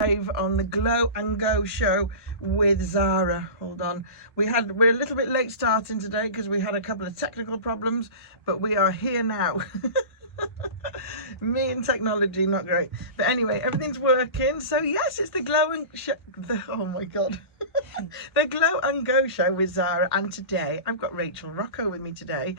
Live on the Glow and Go show with Zara. Hold on, we're a little bit late starting today because we had a couple of technical problems, but we are here now. Me and technology, not great, but anyway, everything's working. So yes, it's the Glow and oh my god. The Glow and Go show with Zara, and today I've got Rachael Rocco with me today,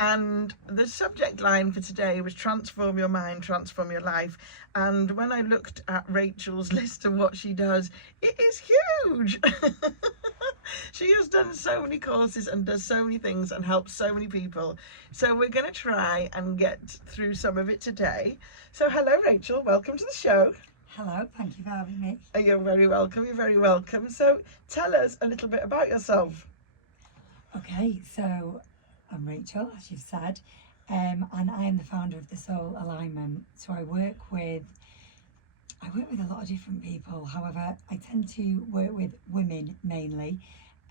and the subject line for today was transform your mind, transform your life. And when I looked at Rachel's list and what she does, it is huge. She has done so many courses and does so many things and helps so many people. So we're going to try and get through some of it today. So hello Rachel, welcome to the show. Hello, thank you for having me. You're very welcome, you're very welcome. So tell us a little bit about yourself. Okay, so I'm Rachel, as you've said, and I am the founder of the Soul Alignment. So I work with a lot of different people. However, I tend to work with women mainly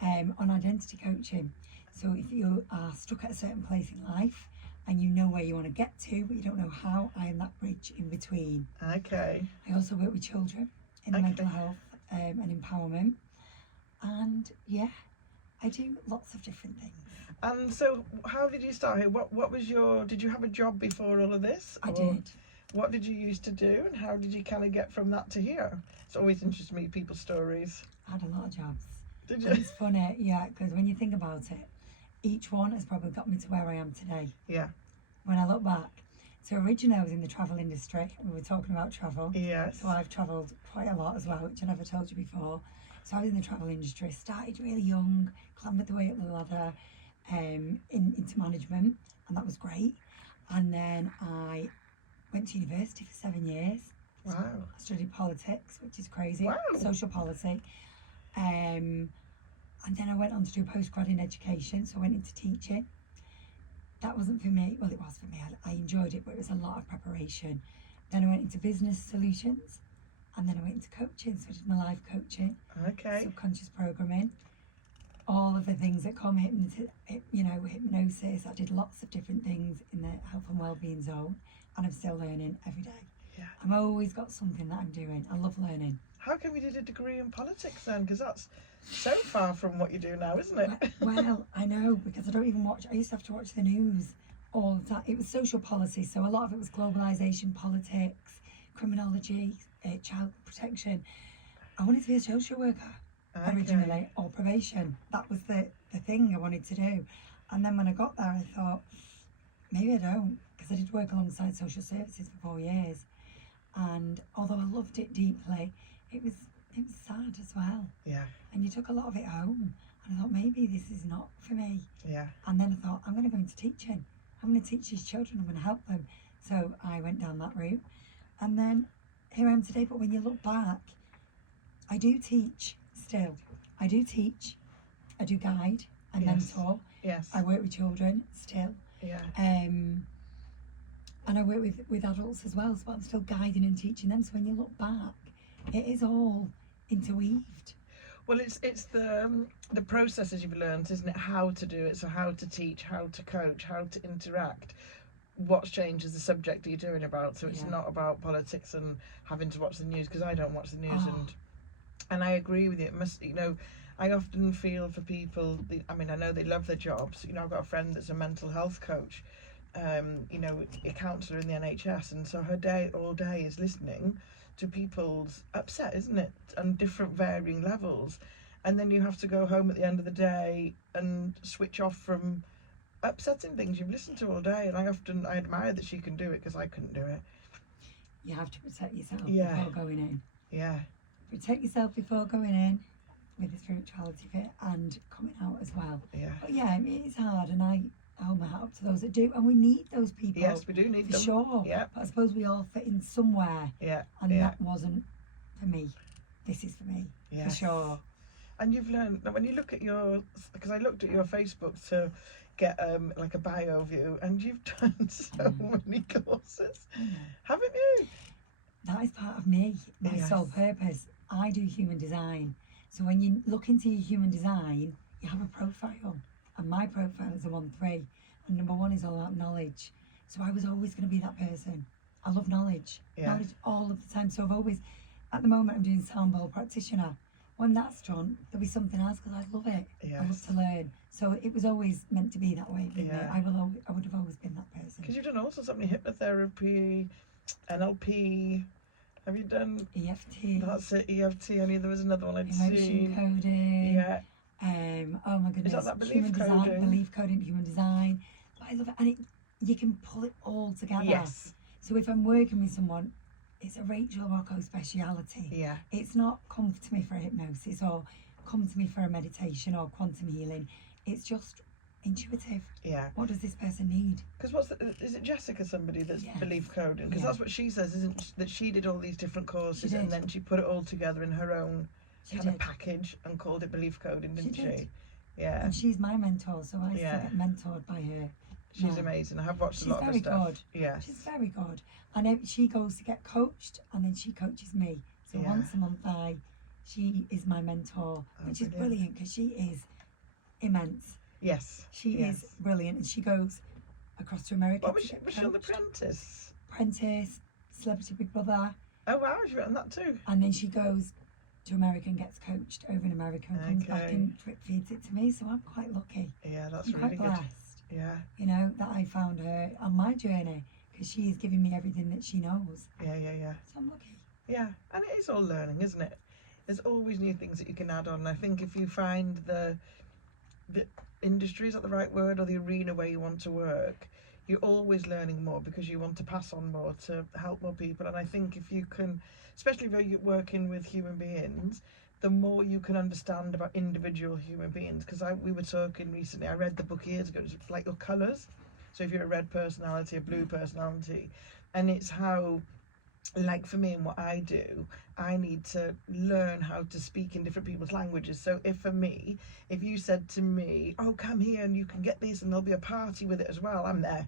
on identity coaching. So if you are stuck at a certain place in life and you know where you want to get to, but you don't know how, I am that bridge in between. Okay. I also work with children in mental health and empowerment. And yeah, I do lots of different things. And so how did you start here? What was did you have a job before all of this? I did. What did you used to do and how did you kind of get from that to here? It's always interesting to meet people's stories. I had a lot of jobs. Did you? It's funny, yeah, because when you think about it, each one has probably got me to where I am today. Yeah. When I look back. So originally I was in the travel industry. We were talking about travel. Yes. So I've travelled quite a lot as well, which I never told you before. So I was in the travel industry, started really young, clambered the way up the ladder into management, and that was great. And then I went to university for 7 years. Wow. I studied politics, which is crazy. Wow. Social policy. And then I went on to do postgrad in education, so I went into teaching. That wasn't for me. Well, it was for me. I enjoyed it, but it was a lot of preparation. Then I went into business solutions, and then I went into coaching. So I did my life coaching, subconscious programming, all of the things that come, hypnosis. I did lots of different things in the health and wellbeing zone, and I'm still learning every day. Yeah. I've always got something that I'm doing. I love learning. How come you did a degree in politics then? Because that's so far from what you do now, isn't it? Well, I know, because I don't even watch. I used to have to watch the news all the time. It was social policy, so a lot of it was globalisation, politics, criminology, child protection. I wanted to be a social worker originally, or probation. That was the thing I wanted to do. And then when I got there, I thought, maybe I don't, because I did work alongside social services for 4 years. And although I loved it deeply, it was sad as well. Yeah. And you took a lot of it home. And I thought, maybe this is not for me. Yeah. And then I thought, I'm going to go into teaching. I'm going to teach these children. I'm going to help them. So I went down that route. And then here I am today. But when you look back, I do teach still. I do teach. I do guide and mentor. Yes. I work with children still. Yeah. And I work with adults as well. So I'm still guiding and teaching them. So when you look back, it is all interweaved. Well, it's the processes you've learned, isn't it? How to do it, so how to teach, how to coach, how to interact. What's changed is the subject that you're doing about. So it's not about politics and having to watch the news, because I don't watch the news, and I agree with you. It must, I often feel for people. I know they love their jobs. I've got a friend that's a mental health coach. A counsellor in the NHS, and so her all day is listening to people's upset, isn't it, and different varying levels, and then you have to go home at the end of the day and switch off from upsetting things you've listened to all day. And I admire that she can do it, because I couldn't do it. You have to protect yourself before going in. Yeah. Protect yourself before going in with the spirituality of it, and coming out as well. Yeah. But yeah, it is hard, and I hold my hat up to those that do, and we need those people. Yes, we do need for them. Sure. Yeah. But I suppose we all fit in somewhere. Yeah. And that wasn't for me. This is for me. Yes. For sure. And you've learned that when you look at because I looked at your Facebook to get like a bio of you, and you've done so many courses, haven't you? That is part of me, my sole purpose. I do human design. So when you look into your human design, you have a profile. And my profile is a 1-3. And number 1 is all about knowledge. So I was always going to be that person. I love knowledge. Knowledge all of the time. So I've always at the moment I'm doing sound bowl practitioner. When that's done, there'll be something else because I love it. I love Yes. to learn. So it was always meant to be that way with me. Yeah. I would have always been that person. Because you've done all sorts of hypnotherapy, NLP. Have you done? EFT, That's it. EFT. I knew there was another one I'd emotion seen. coding. Yeah. Oh my goodness. that belief human design, coding? belief coding, human design. But I love it, and you can pull it all together. Yes. So if I'm working with someone, it's a Rachael Rocco speciality. Yeah. It's not come to me for a hypnosis or come to me for a meditation or quantum healing. It's just intuitive. Yeah. What does this person need? Because is it Jessica somebody that's Yes. belief coding? Because Yeah. that's what she says, isn't she? That she did all these different courses She and did. then she put it all together in her own She kind of did. package and called it belief coding, didn't She she? did. Yeah. And she's my mentor, so I Yeah. still get mentored by her. She's No. amazing. I have watched She's a lot of her very stuff. good. Yes. She's very good. And she goes to get coached and then she coaches me. So Yeah. once a month she is my mentor, which is brilliant because she is immense. Yes. She Yes. is brilliant, and she goes across to America. What was to she? get Was she on The coached. Apprentice? Apprentice, Celebrity Big Brother, Oh wow, she's on that too. and then she goes to America and gets coached over in America and comes back Okay. and drip feeds it to me. So I'm quite lucky. Yeah, that's I'm really quite good. blessed, Yeah. you know, that I found her on my journey because she is giving me everything that she knows. Yeah. So I'm lucky. Yeah, and it is all learning, isn't it? There's always new things that you can add on. And I think if you find the industry, is that the right word, or the arena where you want to work, you're always learning more because you want to pass on more to help more people. And I think if you can, especially if you're working with human beings, the more you can understand about individual human beings. Because we were talking recently, I read the book years ago, it's like your colours. So if you're a red personality, a blue personality, and it's how, like for me and what I do, I need to learn how to speak in different people's languages. So if you said to me, oh, come here and you can get this and there'll be a party with it as well, I'm there.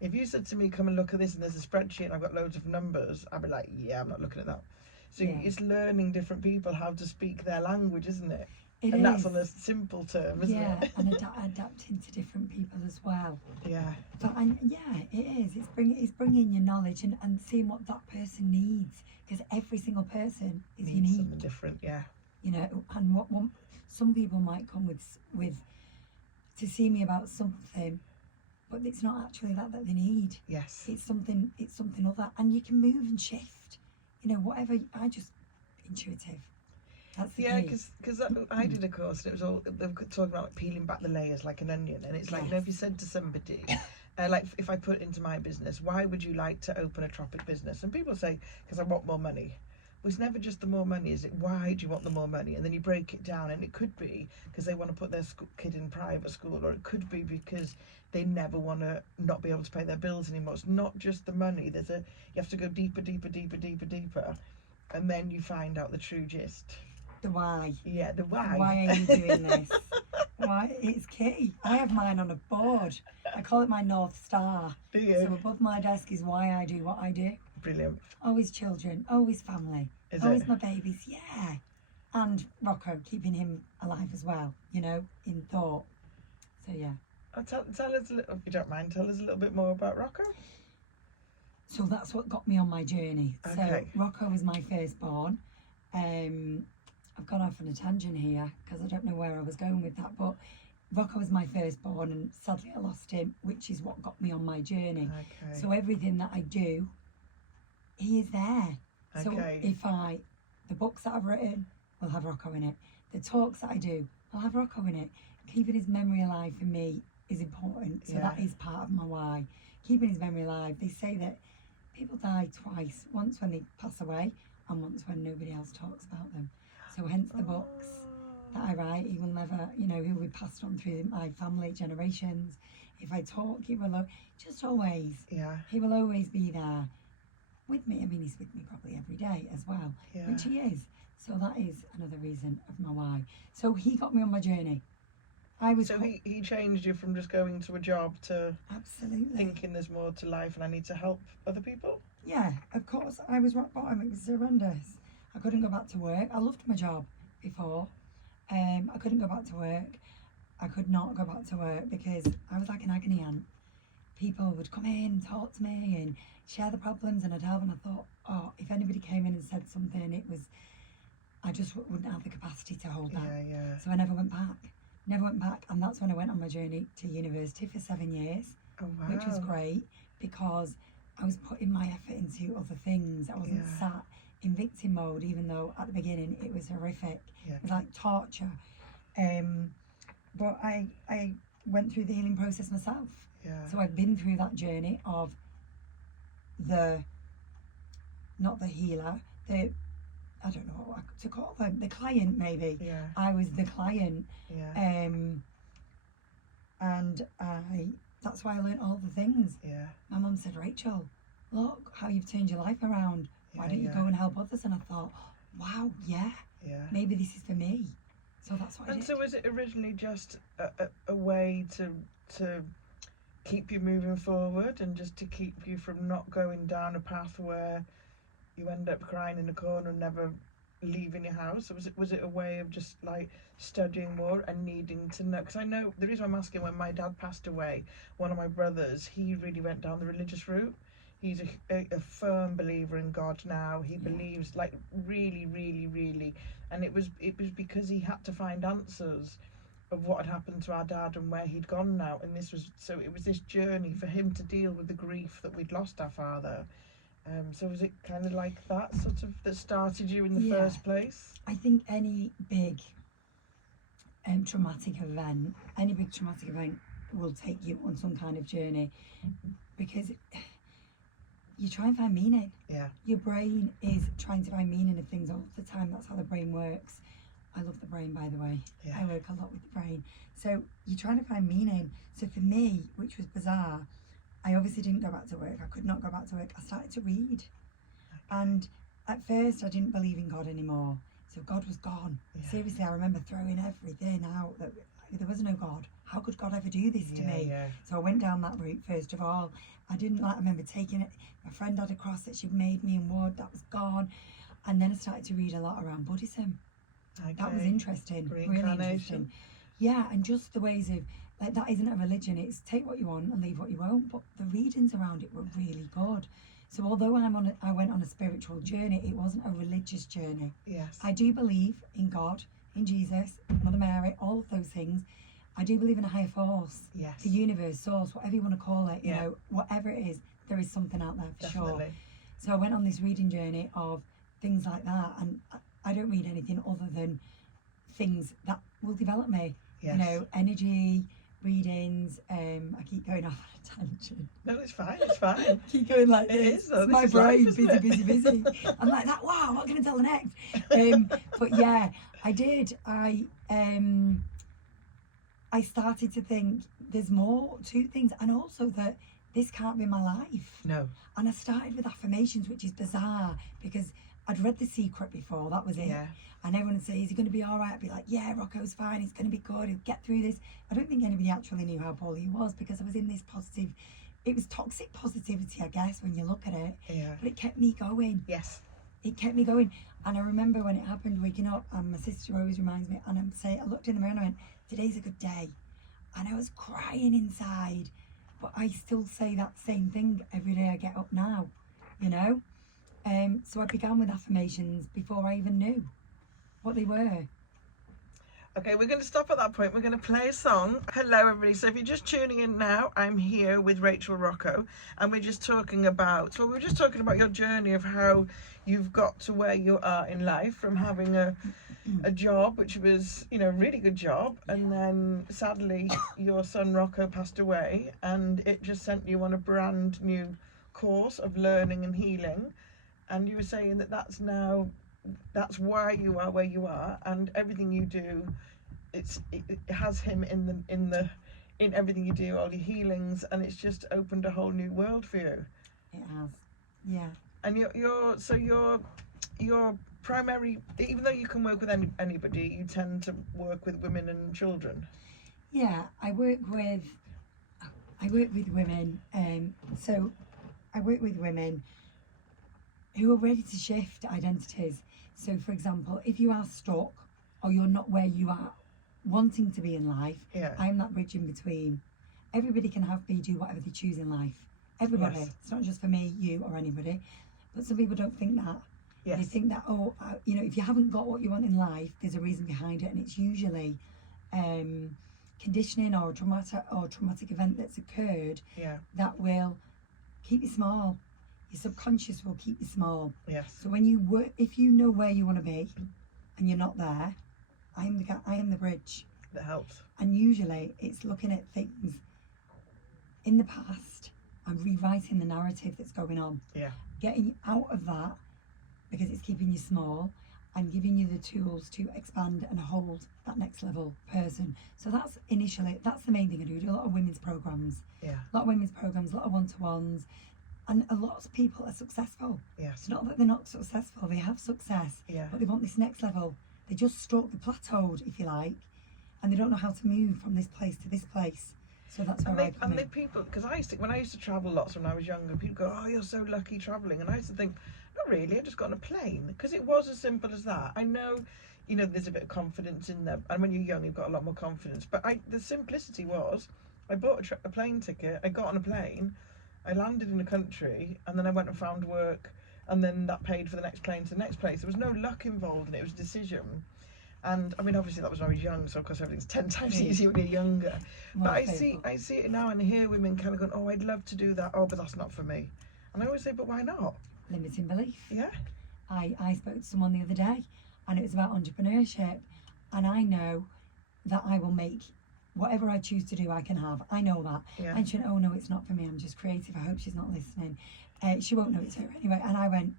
If you said to me, come and look at this and there's a spreadsheet and I've got loads of numbers, I'd be like, yeah, I'm not looking at that. So Yeah. it's learning different people how to speak their language, isn't it? It And is. that's on a simple term, isn't it? And adapting to different people as well. Yeah. But it is. It's bringing your knowledge and seeing what that person needs, because every single person is Needs unique. something different, yeah. You know, and what some people might come with to see me about something, but it's not actually that they need. Yes. It's something other, and you can move and shift. You know, whatever. I just intuitive. That's the Yeah, key. because I did a course and it was all, they were talking about like peeling back the layers like an onion, and it's like, you know, if you said to somebody, like if I put it into my business, why would you like to open a tropic business? And people say, because I want more money. Well, it's never just the more money, is it? Why do you want the more money? And then you break it down, and it could be because they want to put their kid in private school, or it could be because they never want to not be able to pay their bills anymore. It's not just the money. You have to go deeper, and then you find out the true gist. The why. Yeah, the why. Why are you doing this? Why? It's key. I have mine on a board. I call it my North Star. Do you? So above my desk is why I do what I do. Brilliant. Always children, always family, Is always it? my babies, yeah. And Rocco, keeping him alive as well, you know, in thought. So yeah. Tell us a little, if you don't mind, tell us a little bit more about Rocco. So that's what got me on my journey. Okay. So Rocco was my firstborn. I've gone off on a tangent here because I don't know where I was going with that, but Rocco was my firstborn, and sadly I lost him, which is what got me on my journey. Okay. So everything that I do, he is there. So Okay. the books that I've written will have Rocco in it. The talks that I do, I'll have Rocco in it. Keeping his memory alive for me is important. So that Yeah. is part of my why. Keeping his memory alive. They say that people die twice, once when they pass away and once when nobody else talks about them. So hence the books that I write, he will never, you know, he'll be passed on through my family generations. If I talk, he will just always, Yeah. he will always be there with me. I mean, he's with me probably every day as well, Yeah. which he is. So that is another reason of my why. So he got me on my journey. I was So he changed you from just going to a job to absolutely thinking there's more to life and I need to help other people? Yeah, of course. I was rock bottom. It was horrendous. I couldn't go back to work. I loved my job before. I couldn't go back to work. I could not go back to work because I was like an agony aunt. People would come in and talk to me and share the problems and I'd help, and I thought, oh, if anybody came in and said something, it was, I just wouldn't have the capacity to hold that. So I never went back. And that's when I went on my journey to university for 7 years, which was great because I was putting my effort into other things. I wasn't sat in victim mode, even though at the beginning it was horrific. It was like torture. But I went through the healing process myself. So I've been through that journey of not the healer, I don't know what to call them, the client maybe. I was the client. And that's why I learned all the things. My mum said, Rachel, look how you've turned your life around. Why don't you go and help others? And I thought, wow, maybe this is for me. So that's what I did. And so was it originally just a way to keep you moving forward and just to keep you from not going down a path where you end up crying in a corner and never leaving your house? Or was it a way of just like studying more and needing to know? Because I know the reason I'm asking, when my dad passed away, one of my brothers, he really went down the religious route. He's a firm believer in God now. He believes like really, and it was because he had to find answers of what had happened to our dad and where he'd gone now. And it was this journey for him to deal with the grief that we'd lost our father. So was it kind of like that sort of that started you in the first place? I think any big traumatic event will take you on some kind of journey, because you try and find meaning. Your brain is trying to find meaning of things all the time. That's how the brain works. I love the brain, by the way. I work a lot with the brain. So you're trying to find meaning. So for me, which was bizarre, I obviously didn't go back to work. I could not go back to work. I started to read. And at first I didn't believe in God anymore. So God was gone. Seriously, I remember throwing everything out. That there was no God. How could God ever do this to me? So I went down that route first of all. I remember taking it. My friend had a cross that she'd made me in wood. That was gone. And then I started to read a lot around Buddhism. That was interesting. Really interesting. And just the ways of, like, that isn't a religion. It's take what you want and leave what you won't. But the readings around it were really good. So although I went on a spiritual journey, it wasn't a religious journey. I do believe in God, in Jesus, Mother Mary, all of those things. I do believe in a higher force, the universe, source, whatever you want to call it, you know, whatever it is, there is something out there for sure. So I went on this reading journey of things like that, and I don't read anything other than things that will develop me. You know, energy, readings. I keep going off on a tangent. No, it's fine. Keep going like it this. Is, though. It's my this brain, life, busy. I'm like that. Wow, what can I tell the next? But yeah, I did. I started to think there's more to things, and also that this can't be my life. No. And I started with affirmations, which is bizarre because I'd read The Secret before, that was it. And everyone would say, is he going to be all right? I'd be like, yeah, Rocco's fine, he's going to be good, he'll get through this. I don't think anybody actually knew how poorly he was, because I was in this positive, it was toxic positivity, I guess, when you look at it. But it kept me going. It kept me going. And I remember when it happened, waking up, and my sister always reminds me, and I looked in the mirror and I went, today's a good day. And I was crying inside, but I still say that same thing every day I get up now, you know? So I began with affirmations before I even knew what they were. Okay, we're going to stop at that point. We're going to play a song. Hello, everybody. So if you're just tuning in now, I'm here with Rachael Rocco, and we're just talking about your journey of how you've got to where you are in life, from having a job, which was, you know, a really good job, and then sadly your son Rocco passed away, and it just sent you on a brand new course of learning and healing. And you were saying that's why you are where you are, and everything you do, it has him in everything you do, all your healings, and it's just opened a whole new world for you. It has, yeah. And your primary, even though you can work with anybody, you tend to work with women and children. Yeah, I work with women. So I work with women who are ready to shift identities. So, for example, if you are stuck or you're not where you are wanting to be in life, I'm that bridge in between. Everybody can do whatever they choose in life. Everybody. It's not just for me, you, or anybody. But some people don't think that. Yes. They think that, you know, if you haven't got what you want in life, there's a reason behind it, and it's usually conditioning or traumatic event that's occurred that will keep you small. Your subconscious will keep you small. Yes. So when you work, if you know where you want to be and you're not there, I am the bridge. That helps. And usually it's looking at things in the past and rewriting the narrative that's going on. Yeah. Getting you out of that because it's keeping you small, and giving you the tools to expand and hold that next level person. So that's the main thing I do. I do a lot of women's programs. Yeah. A lot of women's programs, a lot of one-to-ones. And a lot of people are successful. Yes. It's not that they're not successful, they have success, but they want this next level. They just struck the plateaued, if you like, and they don't know how to move from this place to this place. So that's where I come in. And people, because when I used to travel lots when I was younger, people go, "Oh, you're so lucky travelling," and I used to think, not really, I just got on a plane, because it was as simple as that. I know, you know, there's a bit of confidence in there, and when you're young, you've got a lot more confidence. But the simplicity was, I bought a plane ticket, I got on a plane, I landed in a country, and then I went and found work, and then that paid for the next plane to the next place. There was no luck involved, and it was a decision. And I mean, obviously that was when I was young, so of course everything's 10 times easier when you're younger. But I see it now and hear women kind of going, "Oh, I'd love to do that. Oh, but that's not for me." And I always say, "But why not?" Limiting belief. Yeah. I spoke to someone the other day, and it was about entrepreneurship, and I know that I will make whatever I choose to do, I can have. I know that. Yeah. And she went, "Oh no, it's not for me. I'm just creative. I hope she's not listening." She won't know it's her anyway. And I went,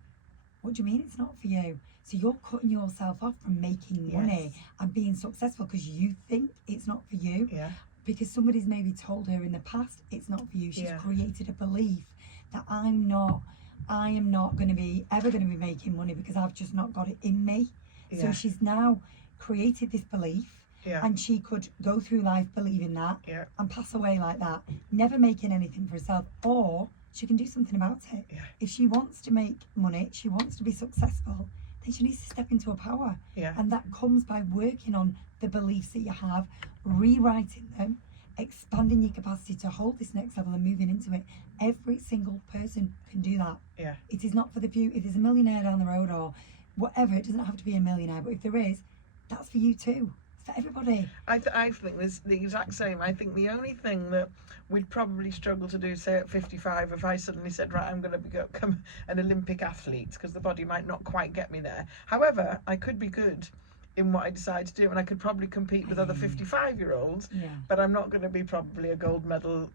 "What do you mean it's not for you?" So you're cutting yourself off from making money and being successful because you think it's not for you. Yeah. Because somebody's maybe told her in the past it's not for you. She's created a belief that I am not ever going to be making money because I've just not got it in me. Yeah. So she's now created this belief, and she could go through life believing that and pass away like that, never making anything for herself, or she can do something about it. Yeah. If she wants to make money, she wants to be successful, then she needs to step into her power. Yeah. And that comes by working on the beliefs that you have, rewriting them, expanding your capacity to hold this next level and moving into it. Every single person can do that. Yeah. It is not for the few. If there's a millionaire down the road or whatever, it doesn't have to be a millionaire, but if there is, that's for you too. It's for everybody. I think there's the exact same. I think the only thing that we'd probably struggle to do, say at 55, if I suddenly said, right, I'm going to become an Olympic athlete, because the body might not quite get me there. However, I could be good in what I decide to do, and I could probably compete with other 55-year-olds, but I'm not going to be probably a gold medal,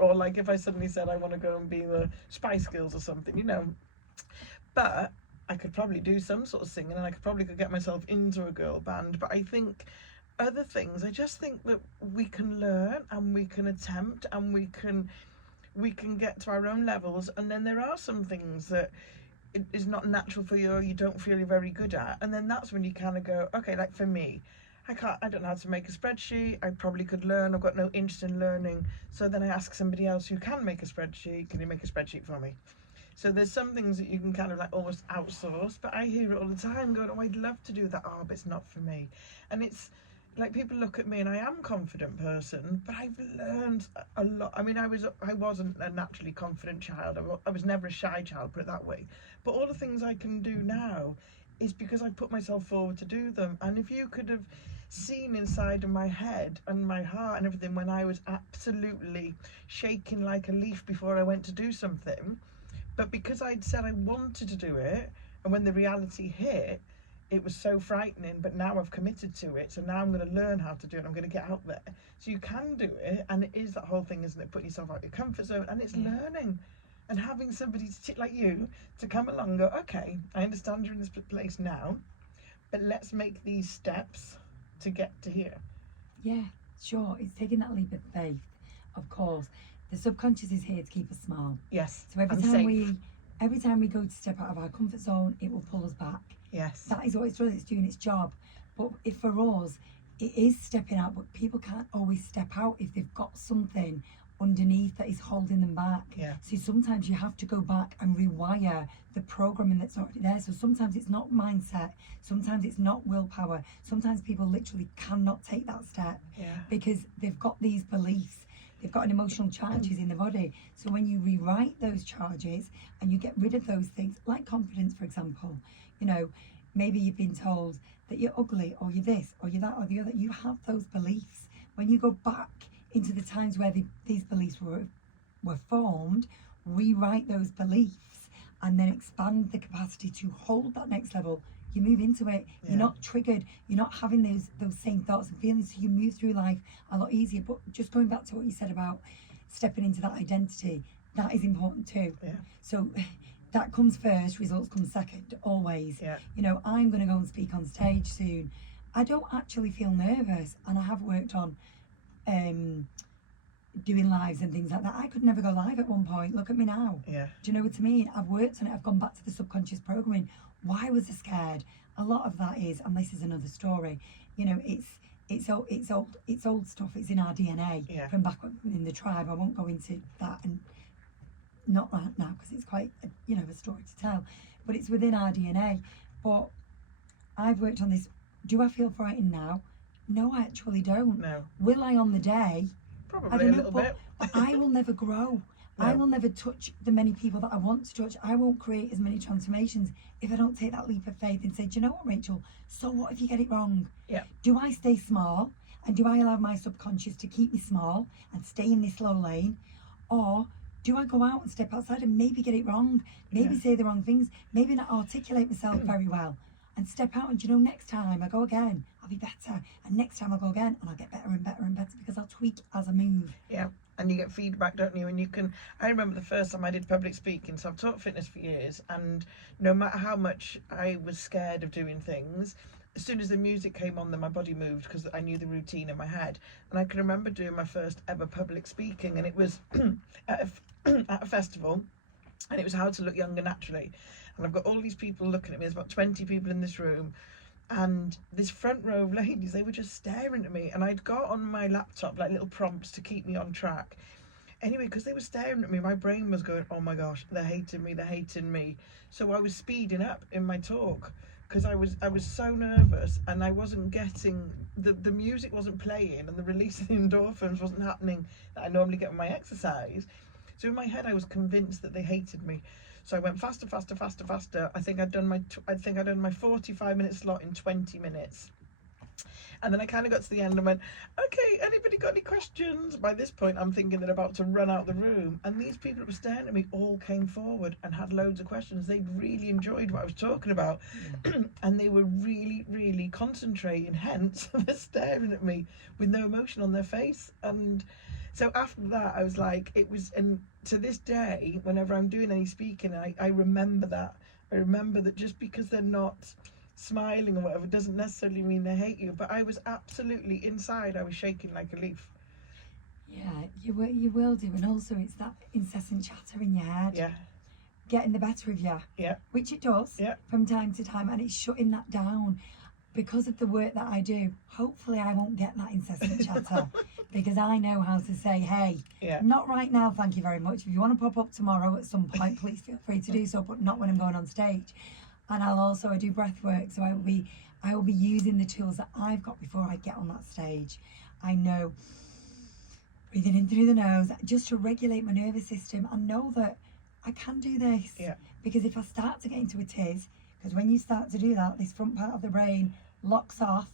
or like if I suddenly said I want to go and be the Spice Girls or something, you know. But I could probably do some sort of singing, and I could get myself into a girl band. But I think other things, I just think that we can learn and we can attempt and we can get to our own levels. And then there are some things that it is not natural for you or you don't feel you're very good at, and then that's when you kind of go, okay, like for me, I don't know how to make a spreadsheet. I probably could learn. I've got no interest in learning. So then I ask somebody else who can make a spreadsheet, can you make a spreadsheet for me? So there's some things that you can kind of like almost outsource, but I hear it all the time going, oh, I'd love to do that, oh, but it's not for me. And it's like, people look at me and I am a confident person, but I've learned a lot. I mean, I wasn't a naturally confident child. I was never a shy child, put it that way. But all the things I can do now is because I put myself forward to do them. And if you could have seen inside of my head and my heart and everything when I was absolutely shaking like a leaf before I went to do something, but because I'd said I wanted to do it, and when the reality hit, it was so frightening, but now I've committed to it, so now I'm going to learn how to do it, I'm going to get out there. So you can do it, and it is that whole thing, isn't it, putting yourself out of your comfort zone, and it's learning. And having somebody like you to come along and go, okay, I understand you're in this place now, but let's make these steps to get to here. Yeah, sure. It's taking that leap of faith, of course. The subconscious is here to keep us small. Yes. So every time we go to step out of our comfort zone, it will pull us back. Yes. That is what it's doing. It's doing its job. But if for us, it is stepping out, but people can't always step out if they've got something underneath that is holding them back. Yeah. So sometimes you have to go back and rewire the programming that's already there. So sometimes it's not mindset, sometimes it's not willpower, sometimes people literally cannot take that step because they've got these beliefs they've got an emotional charges in the body. So when you rewrite those charges and you get rid of those things, like confidence, for example, you know, maybe you've been told that you're ugly, or you're this, or you're that, or the other. You have those beliefs. When you go back into the times where these beliefs were formed, rewrite those beliefs, and then expand the capacity to hold that next level. You move into it. You're not triggered. You're not having those same thoughts and feelings. So you move through life a lot easier. But just going back to what you said about stepping into that identity, that is important too. Yeah. So that comes first, results come second, always. Yeah. You know, I'm going to go and speak on stage soon. I don't actually feel nervous, and I have worked on doing lives and things like that. I could never go live at one point. Look at me now. Yeah. Do you know what I mean? I've worked on it. I've gone back to the subconscious programming. Why was I scared? A lot of that is, and this is another story, you know, it's old stuff. It's in our DNA from back in the tribe. I won't go into that, and not right now because it's quite a story to tell, but it's within our DNA. But I've worked on this. Do I feel frightened now? No, I actually don't. No. Will I on the day? Probably I don't a know, little but bit. I will never grow. No. I will never touch the many people that I want to touch. I won't create as many transformations if I don't take that leap of faith and say, do you know what, Rachel? So what if you get it wrong? Yeah. Do I stay small, and do I allow my subconscious to keep me small and stay in this slow lane? Or do I go out and step outside and maybe get it wrong? Maybe say the wrong things, maybe not articulate myself very well, and step out, and next time I go again, I'll be better. And next time I'll go again, and I'll get better and better and better, because I'll tweak as I move. Yeah. And you get feedback, don't you? And you can, I remember the first time I did public speaking, so I've taught fitness for years, and no matter how much I was scared of doing things, as soon as the music came on, then my body moved, because I knew the routine in my head. And I can remember doing my first ever public speaking, and it was at a festival, and it was how to look younger naturally. And I've got all these people looking at me. There's about 20 people in this room, and this front row of ladies, they were just staring at me, and I'd got on my laptop like little prompts to keep me on track. Anyway, because they were staring at me, my brain was going, oh my gosh, they're hating me. So I was speeding up in my talk, because I was so nervous, and I wasn't getting, the music wasn't playing, and the release of the endorphins wasn't happening that I normally get with my exercise. So in my head, I was convinced that they hated me. So I went faster. I think I'd done my 45-minute slot in 20 minutes. And then I kind of got to the end and went, okay, anybody got any questions? By this point, I'm thinking they're about to run out the room. And these people that were staring at me all came forward and had loads of questions. They'd really enjoyed what I was talking about. And they were really, really concentrating. Hence, they're staring at me with no emotion on their face. And so after that, I was like, and to this day, whenever I'm doing any speaking, I remember that. I remember that just because they're not smiling or whatever doesn't necessarily mean they hate you. But I was absolutely inside, I was shaking like a leaf. Yeah, you will do. And also it's that incessant chatter in your head. Yeah. Getting the better of you. Yeah. Which it does from time to time, and it's shutting that down. Because of the work that I do, hopefully I won't get that incessant chatter, because I know how to say, hey, not right now, thank you very much. If you want to pop up tomorrow at some point, please feel free to do so, but not when I'm going on stage. And I do breath work, so I will be using the tools that I've got before I get on that stage. I know, breathing in through the nose, just to regulate my nervous system, and know that I can do this. Yeah. Because if I start to get into a tiz, because when you start to do that, this front part of the brain locks off.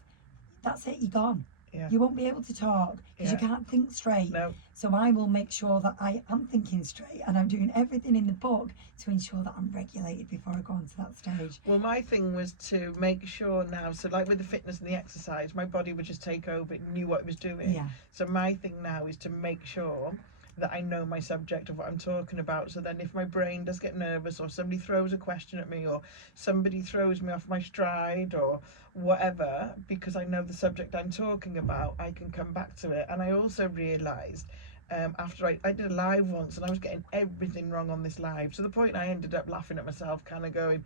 That's it, you're gone. Yeah. You won't be able to talk because you can't think straight. No. So I will make sure that I am thinking straight, and I'm doing everything in the book to ensure that I'm regulated before I go onto that stage. Well, my thing was to make sure now, so like with the fitness and the exercise, my body would just take over. It knew what it was doing. Yeah. So my thing now is to make sure that I know my subject of what I'm talking about. So then if my brain does get nervous, or somebody throws a question at me, or somebody throws me off my stride or whatever, because I know the subject I'm talking about, I can come back to it. And I also realised after I did a live once, and I was getting everything wrong on this live, to the point I ended up laughing at myself, kind of going,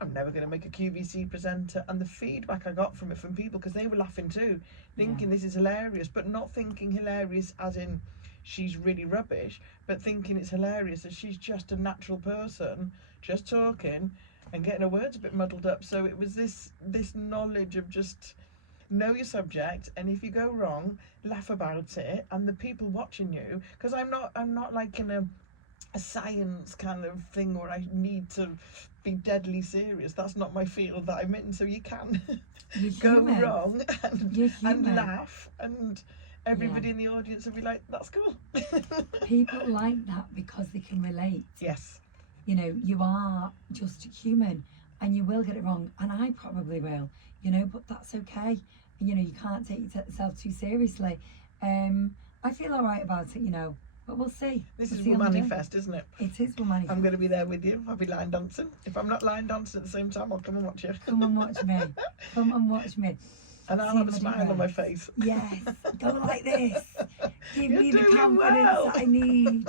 I'm never going to make a QVC presenter. And the feedback I got from it from people, because they were laughing too, thinking this is hilarious, but not thinking hilarious as in she's really rubbish, but thinking it's hilarious as she's just a natural person, just talking and getting her words a bit muddled up. So it was this knowledge of just know your subject, and if you go wrong, laugh about it, and the people watching you, because I'm not like in a science kind of thing where I need to be deadly serious. That's not my field that I'm in. So you can go wrong and laugh, and everybody in the audience will be like, that's cool. People like that because they can relate. Yes. You know, you are just human, and you will get it wrong, and I probably will, you know, but that's okay. You know, you can't take yourself too seriously. I feel all right about it, you know, but we'll see. This we'll is see Manifest, isn't it? It is Manifest. I'm going to be there with you. I'll be line dancing. If I'm not line dancing at the same time, I'll come and watch you. Come and watch me. Come and watch me. And I'll have a smile on my face. Yes, go like this. Give You're me the doing confidence well. that I need.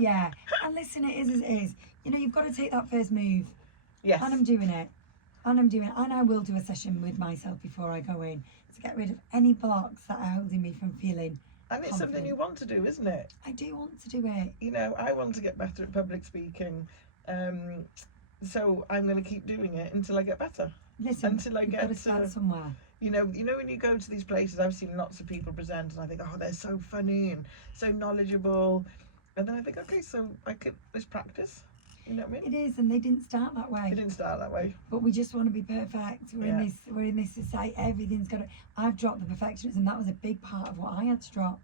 Yeah, and listen, it is as it is. You know, you've got to take that first move. Yes. And I'm doing it. And I will do a session with myself before I go in to get rid of any blocks that are holding me from feeling And it's confident. something you want to do, isn't it? I do want to do it. You know, I want to get better at public speaking. So I'm going to keep doing it until I get better. Listen, Until I you've get got to start somewhere. You know when you go to these places, I've seen lots of people present, and I think, oh, they're so funny and so knowledgeable, and then I think, okay, so let's practice. You know what I mean? It is, and they didn't start that way. It didn't start that way. But we just want to be perfect. We're in this society. Everything's got to. I've dropped the perfectionism. That was a big part of what I had to drop.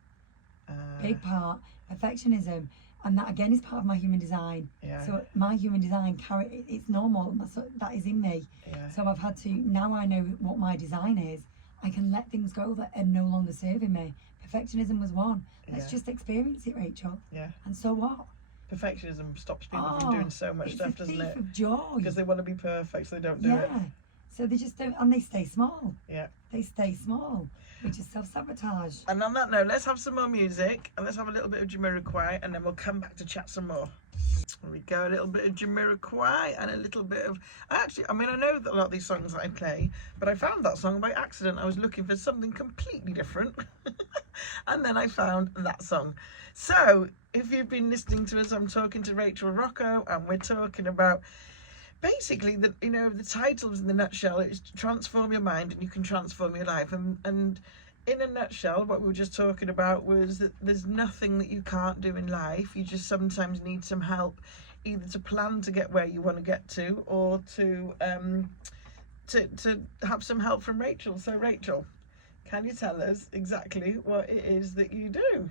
Big part, perfectionism, and that again is part of my human design. Yeah. So my human design it's normal. That is in me. Yeah. So I've had to. Now I know what my design is. I can let things go that are no longer serving me. Perfectionism was one. Let's just experience it, Rachel. Yeah. And so what? Perfectionism stops people from doing so much stuff, doesn't it? It's a thief of joy. Because they want to be perfect, so they don't do it. Yeah. So they just don't, and they stay small. Yeah. They stay small, which is self-sabotage. And on that note, let's have some more music, and let's have a little bit of Jamiroquai, and then we'll come back to chat some more. There we go, a little bit of Jamiroquai and a little bit of... I know that a lot of these songs that I play, but I found that song by accident. I was looking for something completely different, and then I found that song. So, if you've been listening to us, I'm talking to Rachael Rocco, and we're talking about... Basically, the titles in the nutshell is to transform your mind and you can transform your life. And in a nutshell, what we were just talking about was that there's nothing that you can't do in life. You just sometimes need some help, either to plan to get where you want to get to, or to have some help from Rachael. So Rachael, can you tell us exactly what it is that you do?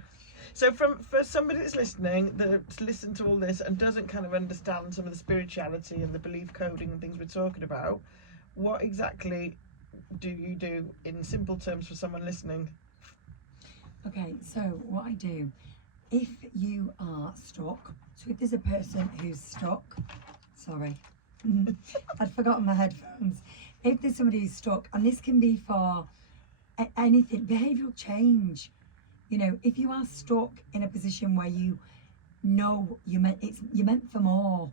So for somebody that's listening, that's listened to all this and doesn't kind of understand some of the spirituality and the belief coding and things we're talking about, what exactly do you do in simple terms for someone listening? Okay, so what I do, if you are stuck, so if there's a person who's stuck, sorry, I'd forgotten my headphones. If there's somebody who's stuck, and this can be for anything, behavioural change. You know, if you are stuck in a position where you know you're meant for more,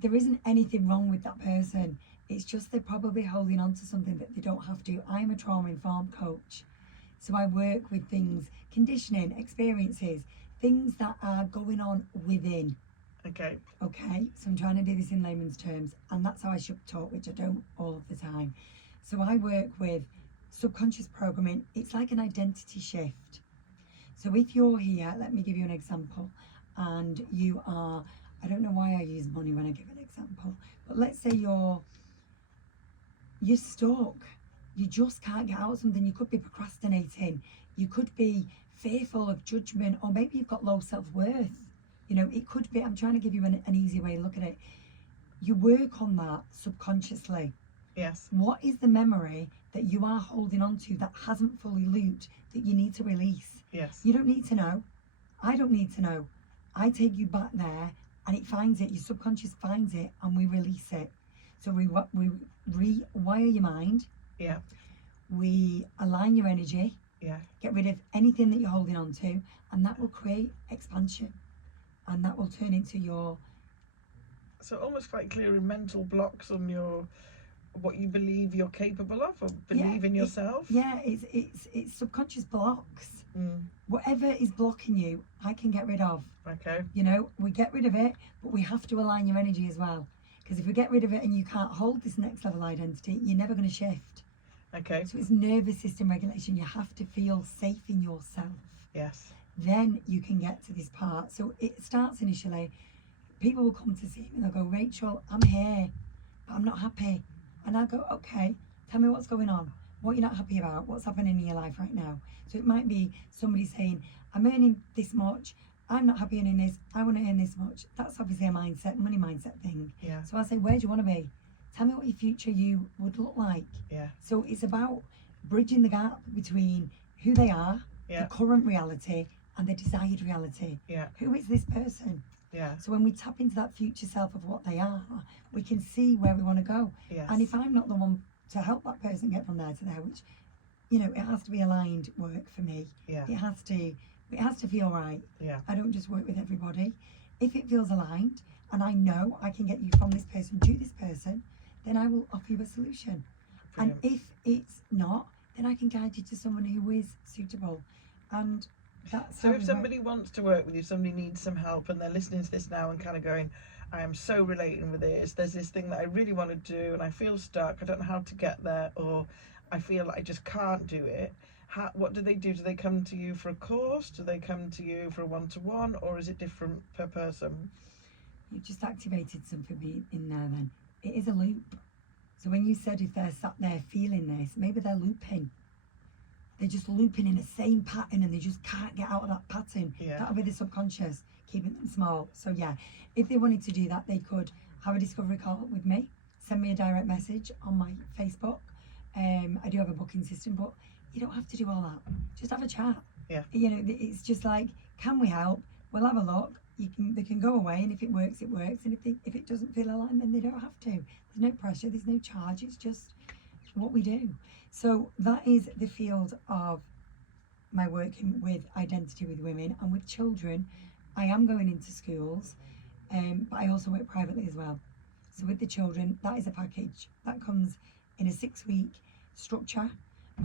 there isn't anything wrong with that person. It's just they're probably holding on to something that they don't have to. I'm a trauma-informed coach, so I work with things, conditioning, experiences, things that are going on within. Okay. Okay, so I'm trying to do this in layman's terms, and that's how I should talk, which I don't all of the time. So I work with subconscious programming. It's like an identity shift. So if you're here, let me give you an example, and you are, I don't know why I use money when I give an example, but let's say you're stuck. You just can't get out of something. You could be procrastinating. You could be fearful of judgment, or maybe you've got low self-worth. You know, it could be, I'm trying to give you an easy way to look at it. You work on that subconsciously. Yes. What is the memory that you are holding on to that hasn't fully looped that you need to release? Yes. You don't need to know. I don't need to know. I take you back there, and it finds it. Your subconscious finds it, and we release it. So we rewire your mind. Yeah. We align your energy. Yeah. Get rid of anything that you're holding on to, and that will create expansion, and that will turn into your... So almost quite clearing mental blocks on what you believe you're capable of, or believe in yourself. It's subconscious blocks. Whatever is blocking you, I can get rid of. Okay. You know, we get rid of it, but we have to align your energy as well. Because if we get rid of it and you can't hold this next level identity, you're never going to shift. Okay. So it's nervous system regulation. You have to feel safe in yourself. Yes. Then you can get to this part. So it starts initially, people will come to see me and they'll go, Rachel, I'm here, but I'm not happy. And I'll go, okay, tell me what's going on. What you're not happy about, what's happening in your life right now. So it might be somebody saying, I'm earning this much, I'm not happy earning this, I want to earn this much. That's obviously a mindset, money mindset thing. Yeah. So I say, where do you want to be? Tell me what your future you would look like. Yeah. So it's about bridging the gap between who they are, Yeah. the current reality, and the desired reality. Yeah. Who is this person? Yeah. So when we tap into that future self of what they are, we can see where we want to go. Yes. And if I'm not the one to help that person get from there to there, which, you know, it has to be aligned work for me. Yeah. It has to feel right. Yeah. I don't just work with everybody. If it feels aligned and I know I can get you from this person to this person, then I will offer you a solution. Brilliant. And if it's not, then I can guide you to someone who is suitable. And that's So how if we somebody work. wants to work with you, somebody needs some help, and they're listening to this now and kind of going, I am so relating with this. There's this thing that I really want to do and I feel stuck. I don't know how to get there, or I feel like I just can't do it. What do they do? Do they come to you for a course? Do they come to you for a one-to-one, or is it different per person? You've just activated something in there then. It is a loop. So when you said if they're sat there feeling this, maybe they're looping. They're just looping in the same pattern and they just can't get out of that pattern. Yeah. That'll be the subconscious, keeping them small. So yeah, if they wanted to do that, they could have a discovery call with me, send me a direct message on my Facebook. I do have a booking system, but you don't have to do all that. Just have a chat. Yeah. You know, it's just like, can we help? We'll have a look. They can go away, and if it works, it works. And if it doesn't feel aligned, then they don't have to. There's no pressure. There's no charge. It's just what we do. So that is the field of my working with identity with women and with children. I am going into schools, but I also work privately as well. So with the children, that is a package that comes in a 6-week structure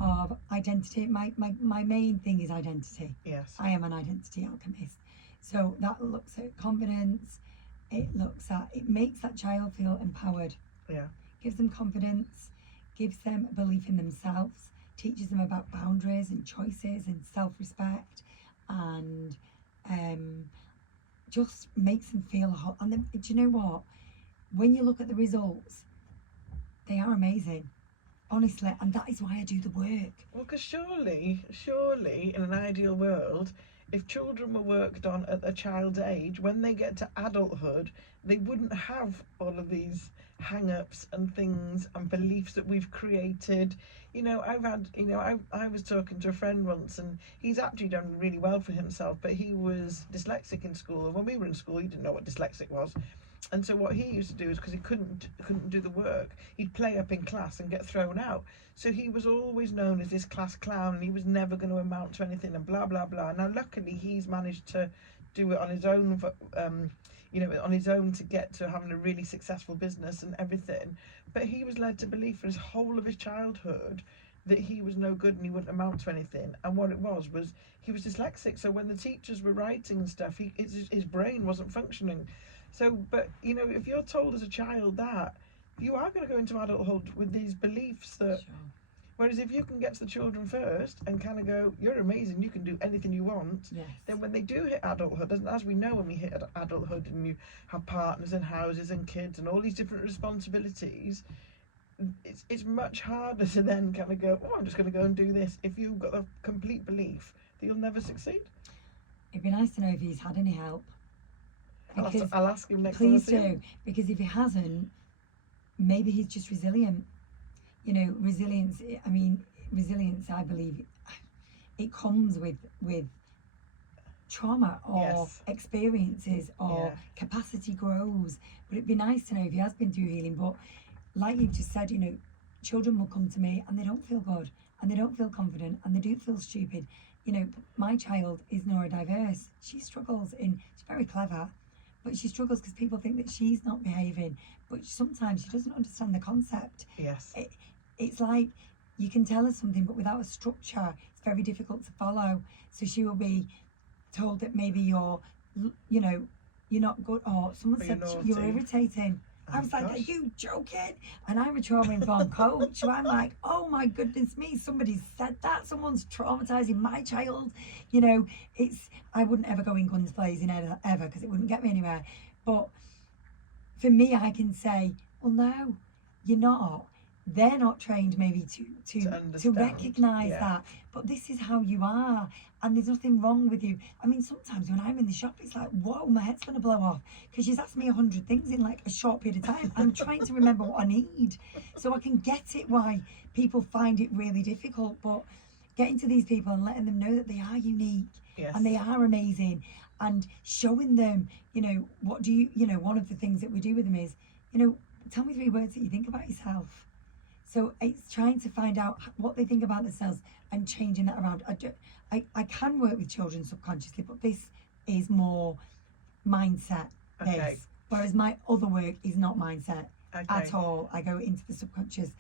of identity. My main thing is identity. Yes. I am an identity alchemist. So that looks at confidence. It makes that child feel empowered. Yeah. Gives them confidence, gives them a belief in themselves, teaches them about boundaries and choices and self-respect, and just makes them feel hot. And then, do you know what? When you look at the results, they are amazing, honestly, and that is why I do the work. Well, because surely, in an ideal world, if children were worked on at a child's age, when they get to adulthood, they wouldn't have all of these hang-ups and things and beliefs that we've created. You know, I was talking to a friend once, and he's actually done really well for himself, but he was dyslexic in school, and when we were in school, he didn't know what dyslexic was. And so what he used to do is, because he couldn't do the work, he'd play up in class and get thrown out. So he was always known as this class clown, and he was never going to amount to anything, and blah blah blah. Now luckily he's managed to do it on his own, on his own, to get to having a really successful business and everything. But he was led to believe for his whole of his childhood that he was no good and he wouldn't amount to anything. And what it was he was dyslexic. So when the teachers were writing and stuff, his brain wasn't functioning. So, but you know, if you're told as a child that, you are going to go into adulthood with these beliefs that. Sure. Whereas if you can get to the children first and kind of go, you're amazing, you can do anything you want, Yes. then when they do hit adulthood, as we know, when we hit adulthood and you have partners and houses and kids and all these different responsibilities, it's much harder to then kind of go, oh, I'm just going to go and do this, if you've got a complete belief that you'll never succeed. It'd be nice to know if he's had any help. I'll ask him next time I Please see him. do, because if he hasn't, maybe he's just resilient. You know, resilience, I believe, it comes with trauma or Yes. experiences, or Yeah. capacity grows. But it'd be nice to know if he has been through healing. But like you've just said, you know, children will come to me and they don't feel good and they don't feel confident and they do feel stupid. You know, my child is neurodiverse. She struggles she's very clever, but she struggles because people think that she's not behaving. But sometimes she doesn't understand the concept. Yes. It's like you can tell her something, but without a structure, it's very difficult to follow. So she will be told that maybe you're not good, or someone Or said you're you're naughty. irritating. I was like, gosh. are you joking? And I'm a trauma-informed coach, so I'm like, oh my goodness me, somebody said that, someone's traumatizing my child. You know, I wouldn't ever go in guns blazing ever, because it wouldn't get me anywhere. But for me, I can say, well, no, you're not. They're not trained maybe to recognise that, but this is how you are, and there's nothing wrong with you. I mean, sometimes when I'm in the shop, it's like, whoa, my head's going to blow off, because she's asked me 100 things in like a short period of time. I'm trying to remember what I need, so I can get it why people find it really difficult. But getting to these people and letting them know that they are unique, and they are amazing, and showing them, you know, one of the things that we do with them is, you know, tell me 3 words that you think about yourself. So it's trying to find out what they think about themselves and changing that around. I can work with children subconsciously, but this is more mindset based, whereas my other work is not mindset at all. I go into the subconscious.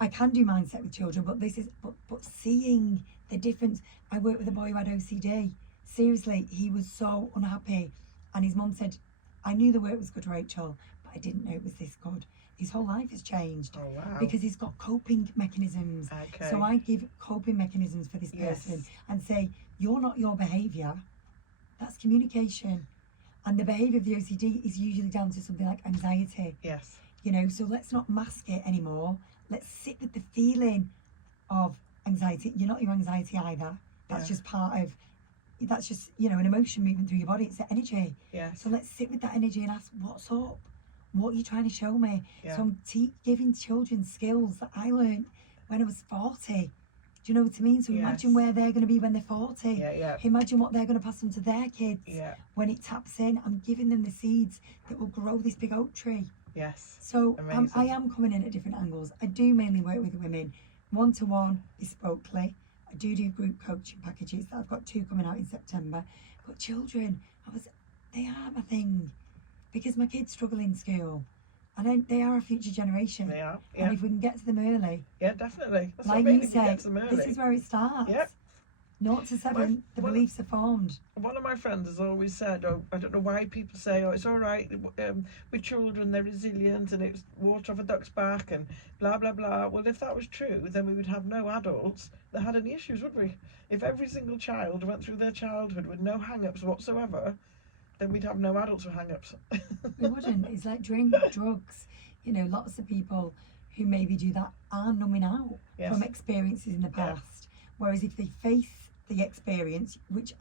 I can do mindset with children, but this is but seeing the difference. I worked with a boy who had OCD. Seriously, he was so unhappy, and his mum said, I knew the work was good, Rachel, but I didn't know it was this good. His whole life has changed because he's got coping mechanisms. So I give coping mechanisms for this person and say, you're not your behaviour, that's communication. And the behaviour of the OCD is usually down to something like anxiety. You know, so let's not mask it anymore. Let's sit with the feeling of anxiety. You're not your anxiety either. That's just part of, that's just, you know, an emotion moving through your body. It's the energy. So let's sit with that energy and ask, what's up? What are you trying to show me? So I'm giving children skills that I learned when I was 40. Do you know what I mean? So imagine where they're going to be when they're 40. Imagine what they're going to pass on to their kids when it taps in. I'm giving them the seeds that will grow this big oak tree. So I am coming in at different angles. I do mainly work with women, one-to-one, bespokely. I do group coaching packages. I've got 2 coming out in September. But children, they are my thing. Because my kids struggle in school, and they are a future generation. They are, and if we can get to them early, definitely. That's like what I mean, you say, this is where it starts. 0 to 7, the beliefs are formed. One of my friends has always said, oh, I don't know why people say, oh, it's all right with children, they're resilient and it's water off a duck's back and blah, blah, blah. Well, if that was true, then we would have no adults that had any issues, would we? If every single child went through their childhood with no hang-ups whatsoever, then we'd have no adults with hang-ups. We wouldn't. It's like drugs. You know, lots of people who maybe do that are numbing out from experiences in the past. Whereas if they face the experience, which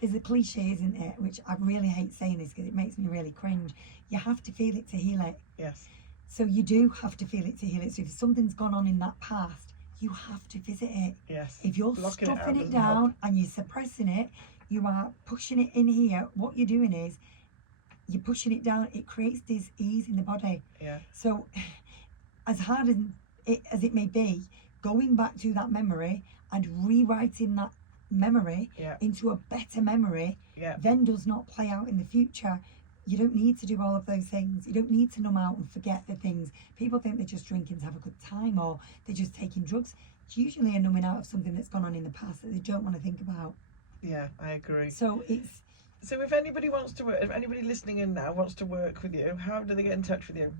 there's a cliche, isn't it? Which I really hate saying this because it makes me really cringe. You have to feel it to heal it. So you do have to feel it to heal it. So if something's gone on in that past, you have to visit it. If you're stuffing it down and you're suppressing it, you are pushing it in here. What you're doing is you're pushing it down. It creates dis-ease in the body. So as hard as it may be, going back to that memory and rewriting that memory into a better memory then does not play out in the future. You don't need to do all of those things. You don't need to numb out and forget the things. People think they're just drinking to have a good time, or they're just taking drugs. It's usually a numbing out of something that's gone on in the past that they don't want to think about. I agree. So if anybody wants to work, if anybody listening in now wants to work with you, how do they get in touch with you?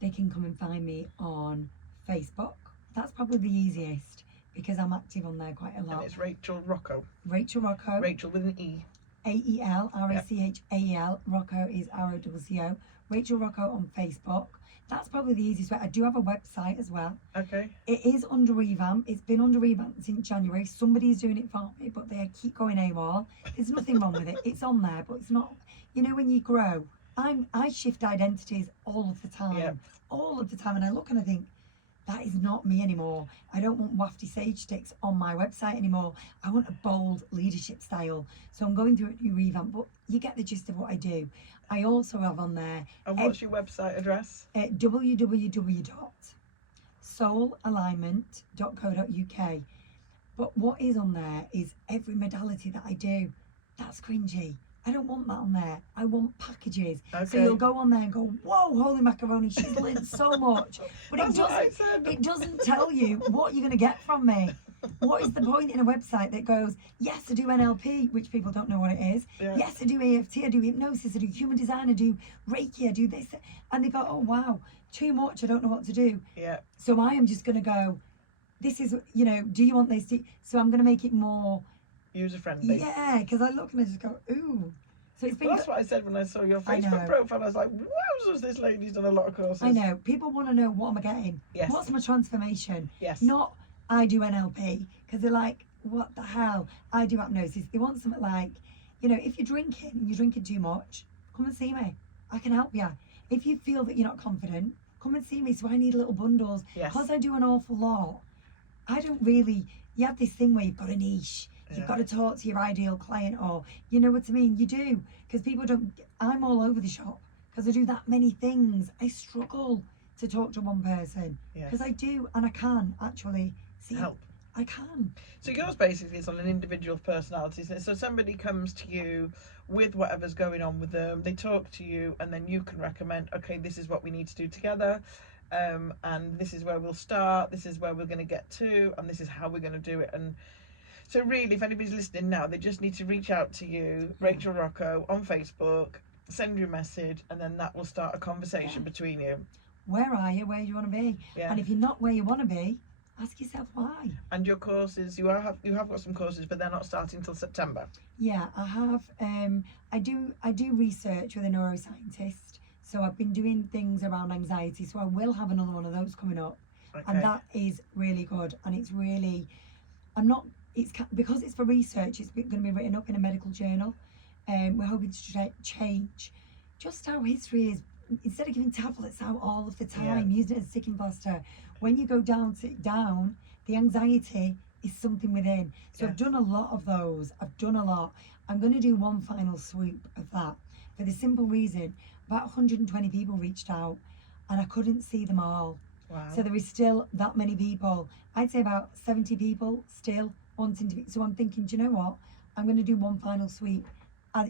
They can come and find me on Facebook. That's probably the easiest because I'm active on there quite a lot. And it's Rachael Rocco. Rachel Rocco. Rachel with an E. AEL, RACHAEL. Rocco is ROCCO. Rachel Rocco on Facebook. That's probably the easiest way. I do have a website as well. It is under revamp. It's been under revamp since January. Somebody's doing it for me, but they keep going AWOL. There's nothing wrong with it. It's on there, but it's not. You know, when you grow, I shift identities all of the time. All of the time. And I look and I think, that is not me anymore. I don't want wafty sage sticks on my website anymore. I want a bold leadership style. So I'm going through a new revamp, but you get the gist of what I do. I also have on there... And what's your website address? www.soulalignment.co.uk. But what is on there is every modality that I do. That's cringy. I don't want that on there. I want packages. So you'll go on there and go, whoa, holy macaroni, she's learned so much. But it doesn't tell you what you're going to get from me. What is the point in a website that goes, yes, I do NLP, which people don't know what it is. Yeah. Yes, I do EFT, I do hypnosis, I do human design, I do Reiki, I do this. And they go, oh, wow, too much, I don't know what to do. Yeah. So I am just going to go, this is, you know, do you want this? So I'm going to make it more user-friendly. Yeah, because I look and I just go, ooh. So it's been. Well, that's what I said when I saw your Facebook profile. I was like, wowzers, this lady's done a lot of courses. I know. People want to know, what am I getting? Yes. What's my transformation? Yes. Not, I do NLP, because they're like, what the hell? I do hypnosis. They want something like, you know, if you're drinking and you're drinking too much, come and see me. I can help you. If you feel that you're not confident, come and see me. So I need little bundles. Yes. Because I do an awful lot. I don't really, you have this thing where you've got a niche. You've got to talk to your ideal client, or, you know what I mean? You do. Because people don't, I'm all over the shop because I do that many things. I struggle to talk to one person because I do, and I can actually see help. I can. So yours basically is on an individual personality, isn't it? So somebody comes to you with whatever's going on with them, they talk to you, and then you can recommend, okay, this is what we need to do together, and this is where we'll start, this is where we're going to get to, and this is how we're going to do it. And so really, if anybody's listening now, they just need to reach out to you, Rachael Rocco, on Facebook, send you a message, and then that will start a conversation between you. Where are you? Where do you want to be? Yeah. And if you're not where you want to be, ask yourself why. And your courses, you have got some courses, but they're not starting until September. Yeah, I have. I do research with a neuroscientist, so I've been doing things around anxiety. So I will have another one of those coming up, and that is really good. And it's really, because it's for research. It's going to be written up in a medical journal. We're hoping to change just how history is. Instead of giving tablets out all of the time, using it as sticking plaster, when you go down, the anxiety is something within. So I've done a lot of those. I've done a lot. I'm going to do one final swoop of that for the simple reason about 120 people reached out and I couldn't see them all. Wow. So there is still that many people. I'd say about 70 people still wanting to be. So I'm thinking, do you know what? I'm going to do one final sweep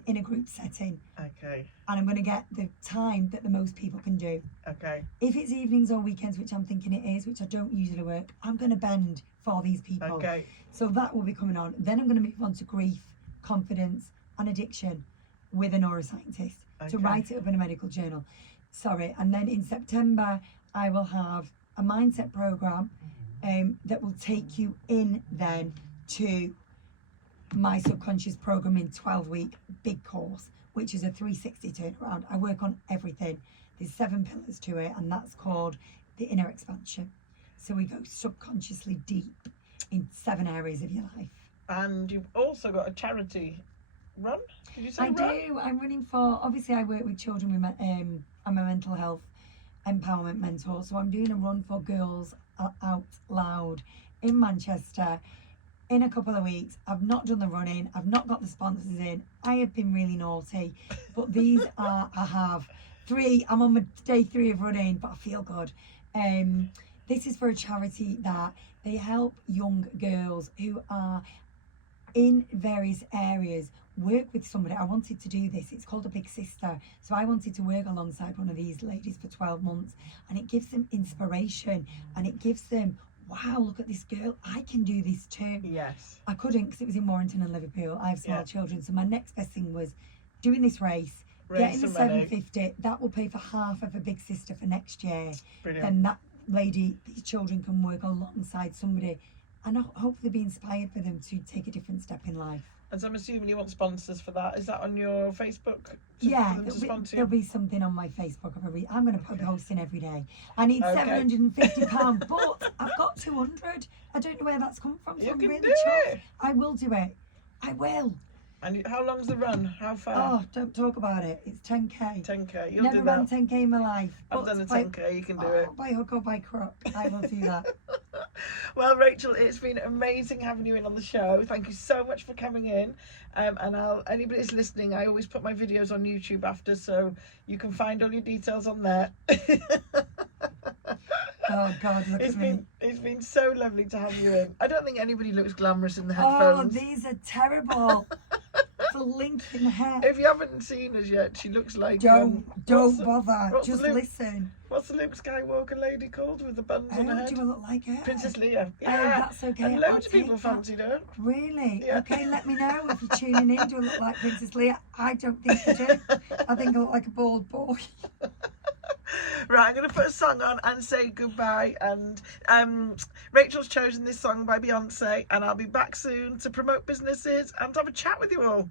in a group setting. Okay. And I'm going to get the time that the most people can do. Okay. If it's evenings or weekends, which I'm thinking it is, which I don't usually work, I'm going to bend for these people. Okay. So that will be coming on. Then I'm going to move on to grief, confidence and addiction with a neuroscientist to write it up in a medical journal. Sorry. And then in September, I will have a mindset program that will take you in then to my subconscious programming 12-week big course, which is a 360 turnaround. I work on everything. There's 7 pillars to it, and that's called the inner expansion. So we go subconsciously deep in 7 areas of your life. And you've also got a charity run? Did you say run? I do. I'm running for, obviously I work with children with, I'm a mental health empowerment mentor, so I'm doing a run for girls out loud in Manchester in a couple of weeks. I've not done the running, I've not got the sponsors in, I have been really naughty, but these are, I have 3, I'm on my day 3 of running, but I feel good. This is for a charity that they help young girls who are in various areas work with somebody. I wanted to do this, it's called a big sister, so I wanted to work alongside one of these ladies for 12 months, and it gives them inspiration and it gives them, wow, look at this girl, I can do this too. Yes. I couldn't because it was in Warrington and Liverpool. I have small children, so my next best thing was doing this race, getting the 750. That will pay for half of a big sister for next year. Brilliant. Then that lady, these children can work alongside somebody and hopefully be inspired for them to take a different step in life. And so I'm assuming you want sponsors for that. Is that on your Facebook? Yeah, there'll be something on my Facebook. I'm going to be posting every day. I need £750, but I've got 200. I don't know where that's come from. So You I'm can really do chuffed. it. I will do it. I will. And how long's the run? How far? Oh, don't talk about it. It's 10k. 10k. You'll Never do ran that. 10k in my life. I've done a 10k. You can do it. By hook or by crook, I will do that. Well, Rachael, it's been amazing having you in on the show. Thank you so much for coming in. And anybody that's listening, I always put my videos on YouTube after, so you can find all your details on there. Oh God, look at me. It's been so lovely to have you in. I don't think anybody looks glamorous in the Oh, headphones. these are terrible. beautiful length in the hair. If you haven't seen us yet, she looks like... Don't bother. what's Just the listen. What's the Luke Skywalker lady called with the buns on her Oh, head? do I look like her? Princess Leia. Oh, that's okay. And I'll loads of people take that. fancied her. Really? Yeah. Okay, let me know if you're tuning in. Do I look like Princess Leia? I don't think I do. I think I look like a bald boy. Right, I'm going to put a song on and say goodbye. And Rachel's chosen this song by Beyonce, and I'll be back soon to promote businesses and have a chat with you all.